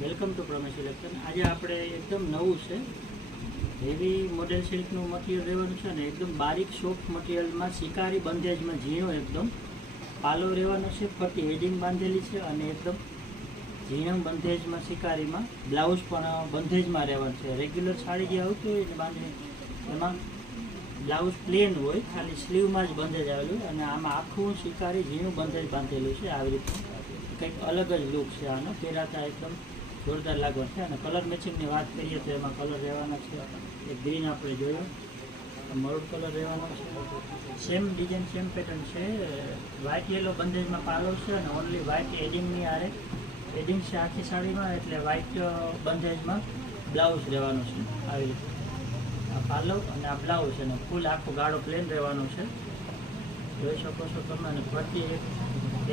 Welcome to Pramesh selection. આજે આપણે એકદમ નવું છે, હેવી મોડેલ સિલ્કનું મટીરિયલ રહેવાનું છે ને એકદમ બારીક સોફ્ટ મટીરિયલમાં શિકારી બંધેજમાં ઝીણો એકદમ પાલો રહેવાનો છે, ફરતી હેડિંગ બાંધેલી છે અને એકદમ ઝીણો બંધેજમાં શિકારીમાં બ્લાઉઝ પણ બંધેજમાં રહેવાનું છે. રેગ્યુલર સાડી જે આવતી હોય ને બાંધણી એમાં બ્લાઉઝ પ્લેન હોય, ખાલી સ્લીવમાં જ બંધેજ આવેલું અને આમાં આખું શિકારી ઝીણું બંધેજ બાંધેલું છે. આવી રીતે કંઈક અલગ જ લુક છે આનો, પહેરાતા એકદમ જોરદાર લાગવા છે. અને કલર મેચિંગની વાત કરીએ તો એમાં કલર રહેવાના છે, એક ગ્રીન આપણે જોયો, મરૂન કલર રહેવાનો છે, સેમ ડિઝાઇન સેમ પેટર્ન છે. વ્હાઇટ યેલો બંધેજમાં પાલો છે અને ઓનલી વ્હાઇટ એડિંગની આરે એડિંગ છે આખી સાડીમાં, એટલે વ્હાઇટ બંધેજમાં બ્લાઉઝ રહેવાનું છે. આવી રીતે આ પાલવ અને આ બ્લાઉઝ અને ફૂલ આખો ગાળો પ્લેન રહેવાનો છે, જોઈ શકો છો તમે. અને ફરતી એક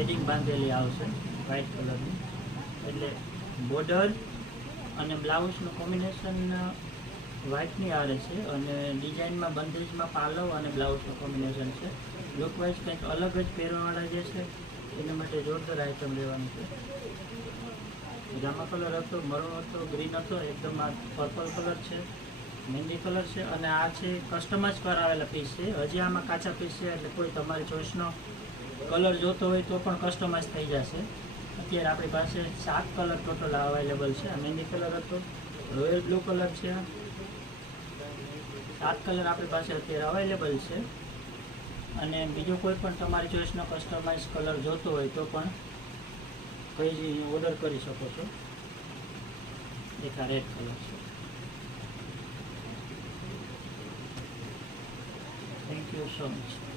એડિંગ બાંધેલી આવશે વ્હાઇટ કલરની, એટલે બોર્ડર અને બ્લાઉઝનું કોમ્બિનેશન વ્હાઇટની આરે છે અને ડિઝાઇનમાં બંધેજમાં પાલવ અને બ્લાઉઝનું કોમ્બિનેશન છે. લુકવાઇઝ કંઈક અલગ જ પહેરવાવાળા જે છે એના માટે જોરદાર આઇટમ રહેવાનું છે. જામા કલર હતો, મરૂન હતો, ગ્રીન હતો, એકદમ આ પર્પલ કલર છે, મહેંદી કલર છે અને આ છે કસ્ટમાઇઝ કરાવેલા પીસ છે. હજી આમાં કાચા પીસ છે, એટલે કોઈ તમારી ચોઈસનો કલર જોતો હોય તો પણ કસ્ટમાઇઝ થઈ જશે. અત્યારે આપણી પાસે 7 કલર ટોટલ અવેલેબલ છે. મહેંદી કલર હતો, રોયલ બ્લુ કલર છે, 7 કલર આપણી પાસે અત્યારે અવેલેબલ છે. અને બીજો કોઈ પણ તમારી ચોઈસનો કસ્ટમાઇઝ કલર જોતો હોય તો પણ કઈ ઓર્ડર કરી શકો છો. એક આ રેડ કલર છે. Thank you so much.